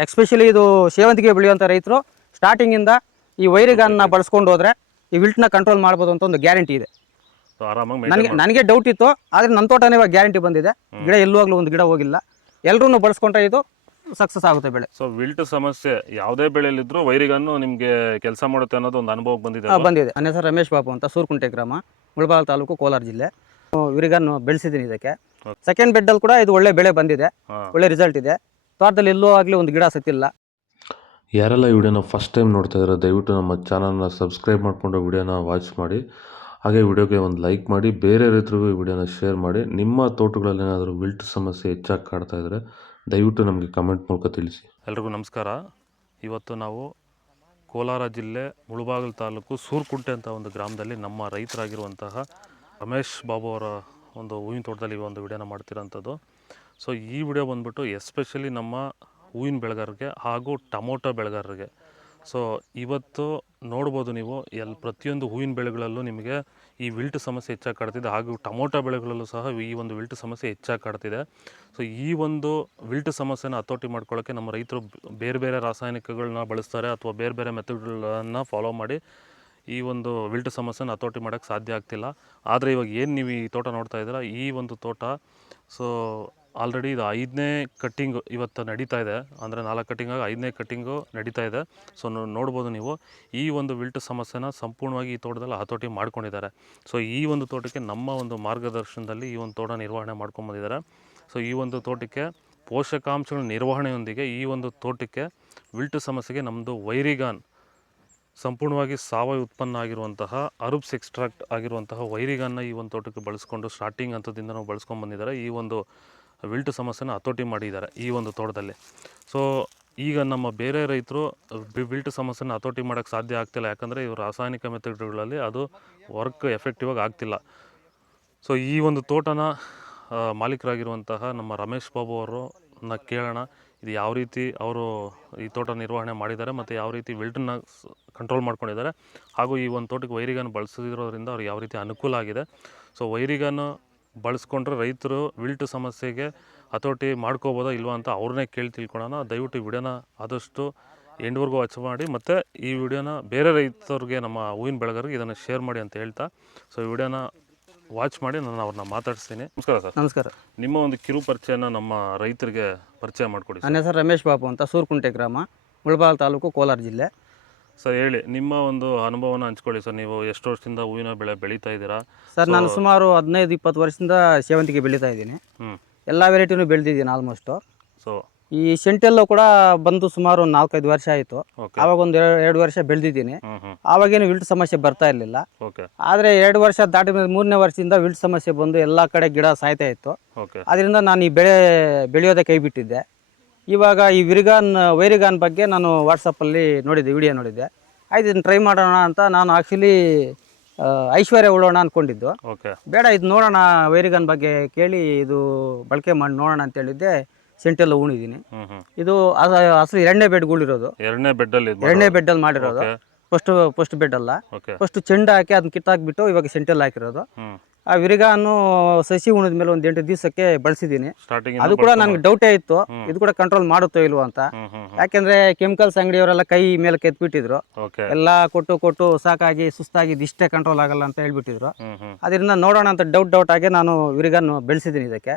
Especially ಇದು ಸೇವಂತಿಗೆ ಬೆಳೆಯುವಂಥ ರೈತರು ಸ್ಟಾರ್ಟಿಂಗಿಂದ ಈ ವೈರಿಗಾನ್ನ ಬಳಸ್ಕೊಂಡು ಹೋದ್ರೆ ಈ ವಿಲ್ಟ್ನ ಕಂಟ್ರೋಲ್ ಮಾಡ್ಬೋದು ಅಂತ ಒಂದು ಗ್ಯಾರಂಟಿ ಇದೆ. ಸೊ ಆರಾಮಾಗಿ ನನಗೆ ಡೌಟ್ ಇತ್ತು ಆದರೆ ನನ್ನ ತೋಟನೇ ಇವಾಗ ಗ್ಯಾರಂಟಿ ಬಂದಿದೆ. ಗಿಡ ಎಲ್ಲುವಾಗಲೂ ಒಂದು ಗಿಡ ಹೋಗಿಲ್ಲ. ಎಲ್ಲರೂ ಬಳಸ್ಕೊಂಡ್ರೆ ಇದು ಸಕ್ಸಸ್ ಆಗುತ್ತೆ ಬೆಳೆ. ಸೊ ವಿಲ್ಟ್ ಸಮಸ್ಯೆ ಯಾವುದೇ ಬೆಳೆಯಲ್ಲಿದ್ದರೂ ವೈರಿಗನ್ನು ನಿಮಗೆ ಕೆಲಸ ಮಾಡುತ್ತೆ ಅನ್ನೋದು ಒಂದು ಅನುಭವಕ್ಕೆ ಬಂದಿದೆ ಆ, ಬಂದಿದೆ. ನನ್ನ ಹೆಸರು ರಮೇಶ್ ಬಾಬು ಅಂತ ಸೂರ್ಕುಂಟೆ ಗ್ರಾಮ ಮುಳಬಾಲ್ ತಾಲೂಕು ಕೋಲಾರ ಜಿಲ್ಲೆ. ವಿರಿಗನ್ನು ಬೆಳೆಸಿದ್ದೀನಿ ಇದಕ್ಕೆ. ಸೆಕೆಂಡ್ ಬೆಡ್ಡಲ್ಲಿ ಕೂಡ ಇದು ಒಳ್ಳೆ ಬೆಳೆ ಬಂದಿದೆ. ಹಾಂ. ಒಳ್ಳೆ ರಿಸಲ್ಟ್ ಇದೆ. ತೋಟದಲ್ಲಿ ಎಲ್ಲೋ ಆಗಲಿ ಒಂದು ಗಿಡ ಸತ್ತಿಲ್ಲ ಯಾರೆಲ್ಲ ಈ ವಿಡಿಯೋನ ಫಸ್ಟ್ ಟೈಮ್ ನೋಡ್ತಾ ಇದ್ದಾರೆ ದಯವಿಟ್ಟು ನಮ್ಮ ಚಾನಲ್ನ ಸಬ್ಸ್ಕ್ರೈಬ್ ಮಾಡಿಕೊಂಡು ವಿಡಿಯೋನ ವಾಚ್ ಮಾಡಿ. ಹಾಗೆ ವಿಡಿಯೋಗೆ ಒಂದು ಲೈಕ್ ಮಾಡಿ ಬೇರೆ ರೈತರಿಗೂ ಈ ವಿಡಿಯೋನ ಶೇರ್ ಮಾಡಿ. ನಿಮ್ಮ ತೋಟಗಳಲ್ಲಿ ಏನಾದರೂ ವಿಲ್ಟ್ ಸಮಸ್ಯೆ ಹೆಚ್ಚಾಗಿ ಕಾಡ್ತಾ ಇದ್ದರೆ ದಯವಿಟ್ಟು ನಮಗೆ ಕಮೆಂಟ್ ಮೂಲಕ ತಿಳಿಸಿ. ಎಲ್ರಿಗೂ ನಮಸ್ಕಾರ. ಇವತ್ತು ನಾವು ಕೋಲಾರ ಜಿಲ್ಲೆ ಮುಳುಬಾಗಿಲು ತಾಲೂಕು ಸೂರ್ಕುಂಟೆ ಅಂತ ಒಂದು ಗ್ರಾಮದಲ್ಲಿ ನಮ್ಮ ರೈತರಾಗಿರುವಂತಹ ರಮೇಶ್ ಬಾಬು ಅವರ ಒಂದು ಹೂವಿನ ತೋಟದಲ್ಲಿ ಈ ಒಂದು ವಿಡಿಯೋನ ಮಾಡ್ತಿರೋಂಥದ್ದು. ಸೊ ಈ ವಿಡಿಯೋ ಬಂದ್ಬಿಟ್ಟು ಎಸ್ಪೆಷಲಿ ನಮ್ಮ ಹೂವಿನ ಬೆಳೆಗಾರರಿಗೆ ಹಾಗೂ ಟೊಮೊಟೊ ಬೆಳೆಗಾರರಿಗೆ. ಸೊ ಇವತ್ತು ನೋಡ್ಬೋದು ನೀವು ಎಲ್ಲಿ ಪ್ರತಿಯೊಂದು ಹೂವಿನ ಬೆಳೆಗಳಲ್ಲೂ ನಿಮಗೆ ಈ ವಿಲ್ಟ್ ಸಮಸ್ಯೆ ಹೆಚ್ಚಾಗಿ ಕಾಡ್ತಿದೆ ಹಾಗೂ ಟೊಮೊಟೊ ಬೆಳೆಗಳಲ್ಲೂ ಸಹ ಈ ಒಂದು ವಿಲ್ಟ್ ಸಮಸ್ಯೆ ಹೆಚ್ಚಾಗಿ ಕಾಡ್ತಿದೆ. ಸೊ ಈ ಒಂದು ವಿಲ್ಟ್ ಸಮಸ್ಯೆನ ಹತೋಟಿ ಮಾಡ್ಕೊಳ್ಳೋಕ್ಕೆ ನಮ್ಮ ರೈತರು ಬೇರೆ ಬೇರೆ ರಾಸಾಯನಿಕಗಳನ್ನ ಬಳಸ್ತಾರೆ ಅಥವಾ ಬೇರೆ ಬೇರೆ ಮೆಥಡ್ಗಳನ್ನು ಫಾಲೋ ಮಾಡಿ ಈ ಒಂದು ವಿಲ್ಟ್ ಸಮಸ್ಯೆನ ಹತೋಟಿ ಮಾಡೋಕ್ಕೆ ಸಾಧ್ಯ ಆಗ್ತಿಲ್ಲ. ಆದರೆ ಇವಾಗ ಏನು ನೀವು ಈ ತೋಟ ನೋಡ್ತಾ ಇದ್ದೀರಾ? ಈ ಒಂದು ತೋಟ ಸೊ ಆಲ್ರೆಡಿ ಇದು ಐದನೇ ಕಟ್ಟಿಂಗು ಇವತ್ತು ನಡೀತಾ ಇದೆ. ಅಂದರೆ ನಾಲ್ಕು ಕಟ್ಟಿಂಗಾಗಿ ಐದನೇ ಕಟ್ಟಿಂಗು ನಡೀತಾ ಇದೆ. ಸೊ ನೋಡ್ಬೋದು ನೀವು. ಈ ಒಂದು ವಿಲ್ಟ್ ಸಮಸ್ಯೆನ ಸಂಪೂರ್ಣವಾಗಿ ಈ ತೋಟದಲ್ಲಿ ಹತೋಟಿ ಮಾಡ್ಕೊಂಡಿದ್ದಾರೆ. ಸೊ ಈ ಒಂದು ತೋಟಕ್ಕೆ ನಮ್ಮ ಒಂದು ಮಾರ್ಗದರ್ಶನದಲ್ಲಿ ಈ ಒಂದು ತೋಟ ನಿರ್ವಹಣೆ ಮಾಡ್ಕೊಂಬಂದಿದ್ದಾರೆ ಸೊ ಈ ಒಂದು ತೋಟಕ್ಕೆ ಪೋಷಕಾಂಶಗಳ ನಿರ್ವಹಣೆಯೊಂದಿಗೆ ಈ ಒಂದು ತೋಟಕ್ಕೆ ವಿಲ್ಟ್ ಸಮಸ್ಯೆಗೆ ನಮ್ಮದು ವೈರಿಗಾನ್ ಸಂಪೂರ್ಣವಾಗಿ ಸಾವಯವ ಉತ್ಪನ್ನ ಆಗಿರುವಂತಹ ಅರುಬ್ಸ್ ಎಕ್ಸ್ಟ್ರಾಕ್ಟ್ ಆಗಿರುವಂತಹ ವೈರಿಗಾನ್ನ ಈ ಒಂದು ತೋಟಕ್ಕೆ ಬಳಸ್ಕೊಂಡು ಸ್ಟಾರ್ಟಿಂಗ್ ಹಂತದಿಂದ ನಾವು ಬಳಸ್ಕೊಂಡು ಬಂದಿದ್ದಾರೆ. ಈ ಒಂದು ವಿಲ್ಟ್ ಸಮಸ್ಯೆನ ಹತೋಟಿ ಮಾಡಿದ್ದಾರೆ ಈ ಒಂದು ತೋಟದಲ್ಲಿ. ಸೊ ಈಗ ನಮ್ಮ ಬೇರೆ ರೈತರು ವಿಲ್ಟ್ ಸಮಸ್ಯೆನ ಹತೋಟಿ ಮಾಡೋಕ್ಕೆ ಸಾಧ್ಯ ಆಗ್ತಿಲ್ಲ. ಯಾಕಂದರೆ ಇವರು ರಾಸಾಯನಿಕ ಮೆಥಡ್ಗಳಲ್ಲಿ ಅದು ವರ್ಕ್ ಎಫೆಕ್ಟಿವ್ ಆಗಿ ಆಗ್ತಿಲ್ಲ. ಸೊ ಈ ಒಂದು ತೋಟನ ಮಾಲೀಕರಾಗಿರುವಂತಹ ನಮ್ಮ ರಮೇಶ್ ಬಾಬು ಅವರನ್ನ ಕೇಳೋಣ. ಇದು ಯಾವ ರೀತಿ ಅವರು ಈ ತೋಟ ನಿರ್ವಹಣೆ ಮಾಡಿದ್ದಾರೆ ಮತ್ತು ಯಾವ ರೀತಿ ವಿಲ್ಟನ್ನ ಕಂಟ್ರೋಲ್ ಮಾಡ್ಕೊಂಡಿದ್ದಾರೆ. ಹಾಗೂ ಈ ಒಂದು ತೋಟಕ್ಕೆ ವೈರಿಗನ್ ಬಳಸಿರೋದ್ರಿಂದ ಅವ್ರಿಗೆ ಯಾವ ರೀತಿ ಅನುಕೂಲ ಆಗಿದೆ. ಸೊ ವೈರಿಗನ್ ಬಳಸ್ಕೊಂಡ್ರೆ ರೈತರು ವಿಲ್ಟ್ ಸಮಸ್ಯೆಗೆ ಹತೋಟಿ ಮಾಡ್ಕೋಬೋದಾ ಇಲ್ವಾ ಅಂತ ಅವ್ರನ್ನೇ ಕೇಳಿ ತಿಳ್ಕೊಳೋಣ ದಯವಿಟ್ಟು ಈ ವಿಡಿಯೋನ ಆದಷ್ಟು ಎಂಡ್ವರೆಗೂ ವಾಚ್ ಮಾಡಿ ಮತ್ತು ಈ ವಿಡಿಯೋನ ಬೇರೆ ರೈತರಿಗೆ ನಮ್ಮ ಹೂವಿನ ಬೆಳೆಗಾರರಿಗೆ ಇದನ್ನು ಶೇರ್ ಮಾಡಿ ಅಂತ ಹೇಳ್ತಾ. ಸೊ ಈ ವಿಡಿಯೋನ ವಾಚ್ ಮಾಡಿ ನಾನು ಅವ್ರನ್ನ ಮಾತಾಡಿಸ್ತೀನಿ. ನಮಸ್ಕಾರ ಸರ್. ನಮಸ್ಕಾರ. ನಿಮ್ಮ ಒಂದು ಕಿರು ಪರಿಚಯನ ನಮ್ಮ ರೈತರಿಗೆ ಪರಿಚಯ ಮಾಡಿಕೊಡಿ ನನ್ನ ಹೆಸರು ರಮೇಶ್ ಬಾಬು ಅಂತ ಸೂರ್ಕುಂಟೆ ಗ್ರಾಮ ಮುಳಬಾಲ್ ತಾಲೂಕು ಕೋಲಾರ ಜಿಲ್ಲೆ. ಸರ್ ಹೇಳಿ ನಿಮ್ಮ ಒಂದು ಅನುಭವನ ಹಂಚ್ಕೊಳ್ಳಿ ಸರ್. ನೀವು ಎಷ್ಟು ವರ್ಷದಿಂದ ಹೂವಿನ ಬೆಳೆ ಬೆಳೀತಾ ಇದ್ದೀರಾ? ಸರ್ ನಾನು ಸುಮಾರು ಹದಿನೈದು ಇಪ್ಪತ್ತು ವರ್ಷದಿಂದ ಸೇವಂತಿಗೆ ಬೆಳೀತಾ ಇದ್ದೀನಿ. ಹ್ಞೂ ಎಲ್ಲ ವೆರೈಟಿನೂ ಬೆಳೆದಿದ್ದೀನಿ ಆಲ್ಮೋಸ್ಟು ಸೊ ಈ ಸೆಂಟೆಲ್ಲೋ ಕೂಡ ಬಂದು ಸುಮಾರು ಒಂದು ನಾಲ್ಕೈದು ವರ್ಷ ಆಯಿತು. ಆವಾಗ ಒಂದು ಎರಡು ವರ್ಷ ಬೆಳೆದಿದ್ದೀನಿ. ಆವಾಗೇನು ವಿಲ್ಟ್ ಸಮಸ್ಯೆ ಬರ್ತಾ ಇರಲಿಲ್ಲ. ಆದರೆ ಎರಡು ವರ್ಷ ದಾಟಿದ ಮೇಲೆ ಮೂರನೇ ವರ್ಷದಿಂದ ವಿಲ್ಟ್ ಸಮಸ್ಯೆ ಬಂದು ಎಲ್ಲ ಕಡೆ ಗಿಡ ಸಾಯ್ತಾ ಇತ್ತು. ಅದರಿಂದ ನಾನು ಈ ಬೆಳೆ ಬೆಳೆಯೋದೇ ಕೈ ಬಿಟ್ಟಿದ್ದೆ. ಇವಾಗ ಈ ವಿರಿಗಾನ್ ವೈರಿಗಾನ್ ಬಗ್ಗೆ ನಾನು ವಾಟ್ಸಪ್ಪಲ್ಲಿ ನೋಡಿದ್ದೆ ವಿಡಿಯೋ ನೋಡಿದ್ದೆ. ಆಯ್ತು ಇದನ್ನು ಟ್ರೈ ಮಾಡೋಣ ಅಂತ ನಾನು ಆ್ಯಕ್ಚುಲಿ ಐಶ್ವರ್ಯ ಉಳೋಣ ಅಂದ್ಕೊಂಡಿದ್ದು ಓಕೆ ಬೇಡ ಇದು ನೋಡೋಣ ವೈರಿಗಾನ್ ಬಗ್ಗೆ ಕೇಳಿ ಇದು ಬಳಕೆ ಮಾಡಿ ನೋಡೋಣ ಅಂತ ಹೇಳಿದ್ದೆ. ಸೆಂಟೆಲ್ಲ ಉಣಿದ್ದೀನಿ ಇದು ಅಸಲು ಎರಡನೇ ಬೆಡ್ಗಳಿರೋದು ಎರಡನೇ ಬೆಡ್ಡಲ್ಲಿ ಎರಡನೇ ಬೆಡ್ಡಲ್ಲಿ ಮಾಡಿರೋದು. ಓಕೆ ಫಸ್ಟ್ ಫಸ್ಟ್ ಬೆಡ್ ಅಲ್ಲ. ಓಕೆ ಫಸ್ಟ್ ಚೆಂಡು ಹಾಕಿ ಅದನ್ನ ಕಿತ್ತಾಕ್ಬಿಟ್ಟು ಇವಾಗ ಸೆಂಟೆಲ್ ಹಾಕಿರೋದು. ಆ ವಿರಿಗಾನು ಸಸಿ ಉಣದ ಮೇಲೆ ಒಂದು ಎಂಟು ದಿವಸಕ್ಕೆ ಬಳಸಿದ್ದೀನಿ. ಸ್ಟಾರ್ಟಿಂಗ್ ಅದು ಕೂಡ ನನಗೆ ಡೌಟೇ ಇತ್ತು. ಇದು ಕೂಡ ಕಂಟ್ರೋಲ್ ಮಾಡುತ್ತೋ ಇಲ್ವೋ ಅಂತ. ಯಾಕೆಂದ್ರೆ ಕೆಮಿಕಲ್ಸ್ ಅಂಗಡಿಯವರೆಲ್ಲ ಕೈ ಮೇಲೆ ಕೆತ್ಬಿಟ್ಟಿದ್ರು. ಬಿಟ್ಟಿದ್ರು ಎಲ್ಲ ಕೊಟ್ಟು ಕೊಟ್ಟು ಸಾಕಾಗಿ ಸುಸ್ತಾಗಿ ಇದಿಷ್ಟೇ ಕಂಟ್ರೋಲ್ ಆಗಲ್ಲ ಅಂತ ಹೇಳ್ಬಿಟ್ಟಿದ್ರು. ಅದರಿಂದ ನೋಡೋಣ ಅಂತ ಡೌಟ್ ಡೌಟ್ ಆಗಿ ನಾನು ವಿರಿಗನ್ನು ಬೆಳೆಸಿದ್ದೀನಿ ಇದಕ್ಕೆ.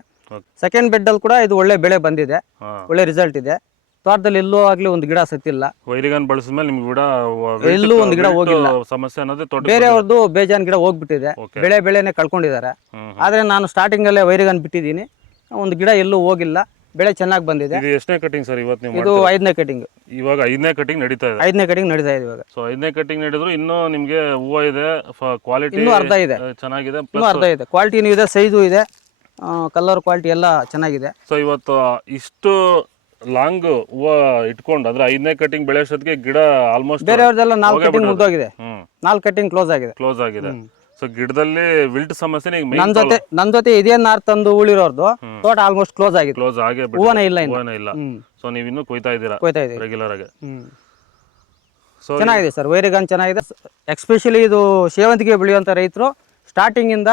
ಸೆಕೆಂಡ್ ಬೆಡ್ ಅಲ್ಲಿ ಕೂಡ ಇದು ಒಳ್ಳೆ ಬೆಳೆ ಬಂದಿದೆ. ಒಳ್ಳೆ ರಿಸಲ್ಟ್ ಇದೆ. ತೋಟದಲ್ಲಿ ಎಲ್ಲೂ ಆಗ್ಲಿ ಒಂದು ಗಿಡ ಸತ್ತಿಲ್ಲ. ವೈರಿಗನ್ ಬಳಸಿದ್ಮೇಲೆ ನಿಮ್ಗೆ ಗಿಡ ಎಲ್ಲೂ ಒಂದು ಗಿಡ ಹೋಗಿಲ್ಲ. ಸಮಸ್ಯೆ ಅನ್ನೋದೇ ತೋಟ ಬೇರೆಯವ್ರದ್ದು ಬೇಜಾನ್ ಗಿಡ ಹೋಗ್ಬಿಟ್ಟಿದೆ. ಬೆಳೆ ಬೆಳೆನೆ ಕಳ್ಕೊಂಡಿದ್ದಾರೆ. ಆದ್ರೆ ನಾನು ಸ್ಟಾರ್ಟಿಂಗ್ ಅಲ್ಲೇ ವೈರಿಗನ್ ಬಿಟ್ಟಿದ್ದೀನಿ. ಒಂದು ಗಿಡ ಎಲ್ಲೂ ಹೋಗಿಲ್ಲ. ಬೆಳೆ ಚೆನ್ನಾಗಿ ಬಂದಿದೆ. ಇದು ಎಷ್ಟನೇ ಕಟಿಂಗ್ ಸರ್ ಇವತ್ತು ನೀವು ಇದು ಐದನೇ ಕಟಿಂಗ್ ಇವಾಗ ಐದನೇ ಕಟಿಂಗ್ ನಡೀತಾ ಇದೆ. ಐದನೇ ಕಟಿಂಗ್ ನಡೀತಾ ಇದೆ ಇವಾಗ. ಸೊ ಐದನೇ ಕಟಿಂಗ್ ನಡೆದ್ರು ಇನ್ನೂ ನಿಮಗೆ ಹೂವು ಇದೆ ಕ್ವಾಲಿಟಿ ಇನ್ನೂ ಅರ್ಧ ಇದೆ. ಚೆನ್ನಾಗಿದೆ ಇನ್ನೂ ಅರ್ಧ ಇದೆ. ಕ್ವಾಲಿಟಿನೂ ಇದೆ ಸೈಜು ಇದೆ. ಕಲರ್ ಕ್ವಾಲಿಟಿ ಎಲ್ಲ ಚೆನ್ನಾಗಿದೆ. ಸೊ ಇವತ್ತು ಇಷ್ಟು ಲಾಂಗ್ ಹೂವು ಇಟ್ಕೊಂಡು ಅಂದ್ರೆ ಐದನೇ ಕಟಿಂಗ್ ಬೆಳೆಯೋಷ್ಟೊತ್ತಿಗೆ ಗಿಡ ಆಲ್ಮೋಸ್ಟ್ ಬೇರೆಯವ್ರದೆಲ್ಲ ನಾಲ್ಕು ಕಟಿಂಗ್ ಮುಗ್ದೋಗಿದೆ. ನಾಲ್ಕು ಕಟಿಂಗ್ ಕ್ಲೋಸ್ ಆಗಿದೆ. ಕ್ಲೋಸ್ ಆಗಿದೆ. ಸೊ ಗಿಡದಲ್ಲಿ ವಿಲ್ಟ್ ಸಮಸ್ಯೆ ಈಗ ನನ್ನ ಜೊತೆ ನನ್ನ ಜೊತೆ ಇದೇ ನಾರ್ ತಂದು ಉಳಿರೋರ್ದು ತೋಟ ಆಲ್ಮೋಸ್ಟ್ ಕ್ಲೋಸ್ ಆಗಿದೆ. ಕ್ಲೋಸ್ ಆಗೇ ಹೂವನೇ ಇಲ್ಲ ಇನ್ನು. ಹೂವನೇ ಇಲ್ಲ. ಹ್ಮ್. ಸೊ ನೀವು ಇನ್ನು ಕೊಯ್ತಾ ಇದ್ದೀರಾ? ಕೊಯ್ತಾ ಇದೆ ರೆಗ್ಯುಲರ್ ಆಗಿ. ಹ್ಮ್. ಸೊ ಚೆನ್ನಾಗಿದೆ ಸರ್ ವೈರಿಗಾನ್ ಚೆನ್ನಾಗಿದೆ. ಎಕ್ಸ್ಪೆಷಲಿ ಇದು ಸೇವಂತಿಗೆ ಬೆಳೆಯುವಂಥ ರೈತರು ಸ್ಟಾರ್ಟಿಂಗಿಂದ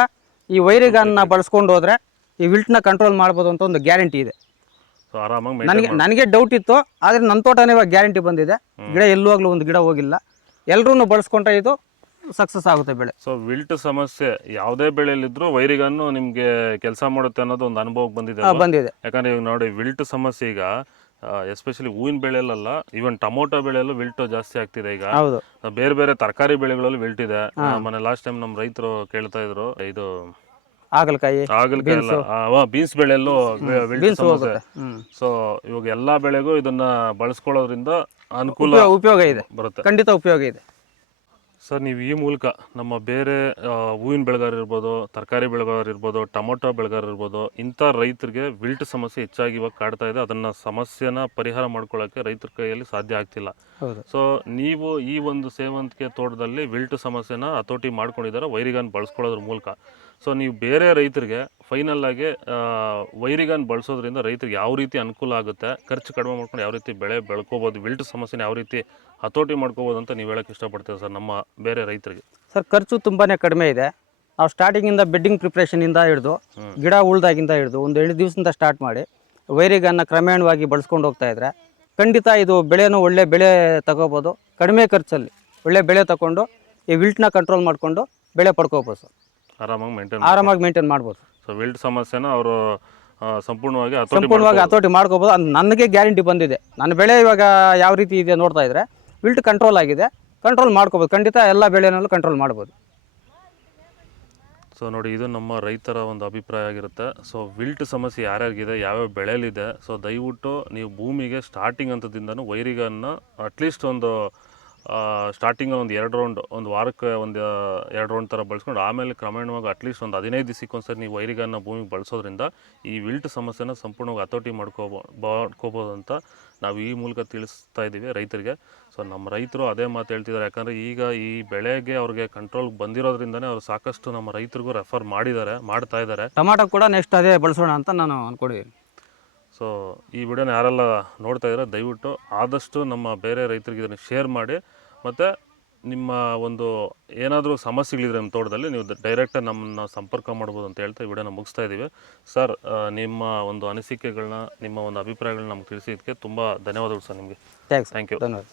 ಈ ವೈರಿಗನ್ನ ಬಳಸ್ಕೊಂಡು ಹೋದ್ರೆ ಈ ವಿಲ್ಟ್ನ ಕಂಟ್ರೋಲ್ ಮಾಡ್ಬೋದು ಅಂತ ಒಂದು ಗ್ಯಾರಂಟಿ ಇದೆ. ಆರಾಮಾಗಿ ನನಗೆ ನನಗೆ ಡೌಟ್ ಇತ್ತು ಆದ್ರೆ ನನ್ನ ತೋಟನೇ ಇವಾಗ ಗ್ಯಾರಂಟಿ ಬಂದಿದೆ. ಗಿಡ ಎಲ್ಲುವಾಗಲೂ ಒಂದು ಗಿಡ ಹೋಗಿಲ್ಲ. ಎಲ್ಲರೂ ಬಳಸ್ಕೊಂಡ್ರೆ ಇದು ಸಕ್ಸಸ್ ಆಗುತ್ತೆ ಬೆಳೆ. ಸೊ ವಿಲ್ಟ್ ಸಮಸ್ಯೆ ಯಾವುದೇ ಬೆಳೆಯಲ್ಲಿದ್ರು ವೈರಿಗನ್ನು ನಿಮಗೆ ಕೆಲಸ ಮಾಡುತ್ತೆ ಅನ್ನೋದು ಒಂದು ಅನುಭವಕ್ಕೆ ಬಂದಿದೆ ಬಂದಿದೆ. ಯಾಕಂದ್ರೆ ಇವಾಗ ನೋಡಿ ವಿಲ್ಟ್ ಸಮಸ್ಯೆ ಈಗ ಎಸ್ಪೆಷಲಿ ಹೂವಿನ ಬೆಳೆಯಲ್ಲ ಈವನ್ ಟೊಮೊಟೊ ಬೆಳೆಯಲ್ಲೂ ವಿಲ್ಟ್ ಜಾಸ್ತಿ ಆಗ್ತಿದೆ ಈಗ. ಬೇರೆ ಬೇರೆ ತರಕಾರಿ ಬೆಳೆಗಳಲ್ಲಿ ವಿಲ್ಟ್ ಇದೆ. ಮೊನ್ನೆ ಲಾಸ್ಟ್ ಟೈಮ್ ನಮ್ಮ ರೈತರು ಕೇಳ್ತಾ ಇದ್ರು ಇದು ಹಾಗಲಕಾಯಿ ಬೀನ್ಸ್. ಬೆಳೆಯಲ್ಲೂ ಬೀನ್ಸ್ ಹೋಗುತ್ತೆ. ಸೊ ಇವಾಗ ಎಲ್ಲಾ ಬೆಳೆಗೂ ಇದನ್ನ ಬಳಸ್ಕೊಳ್ಳೋದ್ರಿಂದ ಅನುಕೂಲ ಉಪಯೋಗ ಇದೆ. ಬರುತ್ತೆ. ಖಂಡಿತ ಉಪಯೋಗ ಇದೆ. ಸರ್ ನೀವು ಈ ಮೂಲಕ ನಮ್ಮ ಬೇರೆ ಹೂವಿನ ಬೆಳೆಗಾರ ಇರ್ಬೋದು ತರಕಾರಿ ಬೆಳೆಗಾರ ಇರ್ಬೋದು ಟೊಮೊಟೊ ಬೆಳೆಗಾರ ಇರ್ಬೋದು ಇಂಥ ರೈತರಿಗೆ ವಿಲ್ಟ್ ಸಮಸ್ಯೆ ಹೆಚ್ಚಾಗಿ ಇವಾಗ ಕಾಡ್ತಾ ಇದೆ. ಅದನ್ನು ಸಮಸ್ಯೆನ ಪರಿಹಾರ ಮಾಡ್ಕೊಳ್ಳೋಕೆ ರೈತರ ಕೈಯಲ್ಲಿ ಸಾಧ್ಯ ಆಗ್ತಿಲ್ಲ. ಸೊ ನೀವು ಈ ಒಂದು ಸೇವಂತಿಗೆ ತೋಟದಲ್ಲಿ ವಿಲ್ಟ್ ಸಮಸ್ಯೆನ ಹತೋಟಿ ಮಾಡ್ಕೊಂಡಿದ್ದಾರೆ ವೈರಿಗಾನ್ ಬಳಸ್ಕೊಳ್ಳೋದ್ರ ಮೂಲಕ. ಸೊ ನೀವು ಬೇರೆ ರೈತರಿಗೆ ಫೈನಲ್ ಆಗಿ ಆ, ವೈರಿಗಾನ್ ಬಳಸೋದ್ರಿಂದ ರೈತರಿಗೆ ಯಾವ ರೀತಿ ಅನುಕೂಲ ಆಗುತ್ತೆ ಖರ್ಚು ಕಡಿಮೆ ಮಾಡ್ಕೊಂಡು ಯಾವ ರೀತಿ ಬೆಳೆ ಬೆಳ್ಕೋಬೋದು ವಿಲ್ಟ್ ಸಮಸ್ಯೆನ ಯಾವ ರೀತಿ ಹತೋಟಿ ಮಾಡ್ಕೋಬೋದು ಅಂತ ನೀವು ಹೇಳಕ್ಕೆ ಇಷ್ಟಪಡ್ತೀವಿ ಸರ್ ನಮ್ಮ ಬೇರೆ ರೈತರಿಗೆ? ಸರ್ ಖರ್ಚು ತುಂಬಾ ಕಡಿಮೆ ಇದೆ. ನಾವು ಸ್ಟಾರ್ಟಿಂಗಿಂದ ಬೆಡ್ಡಿಂಗ್ ಪ್ರಿಪ್ರೇಷನಿಂದ ಹಿಡಿದು ಗಿಡ ಉಳ್ದಾಗಿಂದ ಹಿಡಿದು ಒಂದು ಎಂಟು ದಿವಸದಿಂದ ಸ್ಟಾರ್ಟ್ ಮಾಡಿ ವೈರಿಗನ್ನ ಕ್ರಮೇಣವಾಗಿ ಬಳಸ್ಕೊಂಡು ಹೋಗ್ತಾ ಇದ್ರೆ ಖಂಡಿತ ಇದು ಬೆಳೆನೂ ಒಳ್ಳೆ ಬೆಳೆ ತಗೋಬೋದು ಕಡಿಮೆ ಖರ್ಚಲ್ಲಿ ಒಳ್ಳೆ ಬೆಳೆ ತಗೊಂಡು ಈ ವಿಲ್ಟ್ನ ಕಂಟ್ರೋಲ್ ಮಾಡಿಕೊಂಡು ಬೆಳೆ ಪಡ್ಕೋಬೋದು ಸರ್. ಆರಾಮಾಗಿ ಮೇಂಟೈನ್ ಆರಾಮಾಗಿ ಮೇಂಟೈನ್ ಮಾಡ್ಬೋದು. ಸೊ ವಿಲ್ಟ್ ಸಮಸ್ಯೆನ ಅವರು ಸಂಪೂರ್ಣವಾಗಿ ಹತೋಟಿ ಸಂಪೂರ್ಣವಾಗಿ ಹತೋಟಿ ಮಾಡ್ಕೋಬೋದು. ಅದು ನನಗೆ ಗ್ಯಾರಂಟಿ ಬಂದಿದೆ. ನನ್ನ ಬೆಳೆ ಇವಾಗ ಯಾವ ರೀತಿ ಇದೆ ನೋಡ್ತಾ ಇದ್ರೆ ವಿಲ್ಟ್ ಕಂಟ್ರೋಲ್ ಆಗಿದೆ. ಕಂಟ್ರೋಲ್ ಮಾಡ್ಕೋಬೋದು. ಖಂಡಿತ ಎಲ್ಲ ಬೆಳೆನಲ್ಲೂ ಕಂಟ್ರೋಲ್ ಮಾಡ್ಬೋದು. ಸೊ ನೋಡಿ ಇದು ನಮ್ಮ ರೈತರ ಒಂದು ಅಭಿಪ್ರಾಯ ಆಗಿರುತ್ತೆ. ಸೊ ವಿಲ್ಟ್ ಸಮಸ್ಯೆ ಯಾರ್ಯಾರಿಗಿದೆ ಯಾವ್ಯಾವ ಬೆಳೆಯಲ್ಲಿದೆ. ಸೊ ದಯವಿಟ್ಟು ನೀವು ಭೂಮಿಗೆ ಸ್ಟಾರ್ಟಿಂಗ್ ಹಂತದಿಂದನೂ ವೈರಿಗನ್ನು ಅಟ್ಲೀಸ್ಟ್ ಒಂದು ಸ್ಟಾರ್ಟಿಂಗ್ ಒಂದು ಎರಡು ರೌಂಡ್ ಒಂದು ವಾರಕ್ಕೆ ಒಂದು ಎರಡು ರೌಂಡ್ ಥರ ಬಳಸ್ಕೊಂಡು ಆಮೇಲೆ ಕ್ರಮೇಣವಾಗಿ ಅಟ್ಲೀಸ್ಟ್ ಒಂದು ಹದಿನೈದು ದಿವಸಕ್ಕೆ ಒಂದ್ಸರಿ ನೀವು ವೈರಿಗನ್ನ ಭೂಮಿಗೆ ಬಳಸೋದ್ರಿಂದ ಈ ವಿಲ್ಟ್ ಸಮಸ್ಯೆನ ಸಂಪೂರ್ಣವಾಗಿ ಹತೋಟಿ ಮಾಡ್ಕೋಬೋ, ಮಾಡ್ಕೋಬೋದು ಅಂತ ನಾವು ಈ ಮೂಲಕ ತಿಳಿಸ್ತಾ ಇದ್ದೀವಿ ರೈತರಿಗೆ. ಸೊ ನಮ್ಮ ರೈತರು ಅದೇ ಮಾತು ಹೇಳ್ತಿದ್ದಾರೆ. ಯಾಕಂದರೆ ಈಗ ಈ ಬೆಳೆಗೆ ಅವ್ರಿಗೆ ಕಂಟ್ರೋಲ್ ಬಂದಿರೋದ್ರಿಂದನೇ ಅವ್ರು ಸಾಕಷ್ಟು ನಮ್ಮ ರೈತರಿಗೂ ರೆಫರ್ ಮಾಡಿದ್ದಾರೆ, ಮಾಡ್ತಾ ಇದ್ದಾರೆ. ಟೊಮಾಟೊ ಕೂಡ ನೆಕ್ಸ್ಟ್ ಅದೇ ಬಳಸೋಣ ಅಂತ ನಾನು ಅಂದ್ಕೊಂಡಿದ್ದೀನಿ ಸೊ ಈ ವಿಡಿಯೋನ ಯಾರೆಲ್ಲ ನೋಡ್ತಾ ಇದ್ದಾರೆ ದಯವಿಟ್ಟು ಆದಷ್ಟು ನಮ್ಮ ಬೇರೆ ರೈತರಿಗೆ ಇದನ್ನು ಶೇರ್ ಮಾಡಿ. ಮತ್ತು ನಿಮ್ಮ ಒಂದು ಏನಾದರೂ ಸಮಸ್ಯೆಗಳಿದ್ರೆ ನಿಮ್ಮ ತೋಟದಲ್ಲಿ ನೀವು ಡೈರೆಕ್ಟಾಗಿ ನಮ್ಮನ್ನ ಸಂಪರ್ಕ ಮಾಡ್ಬೋದು ಅಂತ ಹೇಳ್ತಾ ಈ ವಿಡಿಯೋನ ಮುಗಿಸ್ತಾ ಇದ್ದೀವಿ ಸರ್ ನಿಮ್ಮ ಒಂದು ಅನಿಸಿಕೆಗಳನ್ನ ನಿಮ್ಮ ಒಂದು ಅಭಿಪ್ರಾಯಗಳನ್ನ ನಮ್ಗೆ ತಿಳಿಸಿದ್ದಕ್ಕೆ ತುಂಬ ಧನ್ಯವಾದಗಳು ಸರ್ ನಿಮಗೆ. ಥ್ಯಾಂಕ್ಸ್ ಥ್ಯಾಂಕ್ ಯು ಧನ್ಯವಾದ.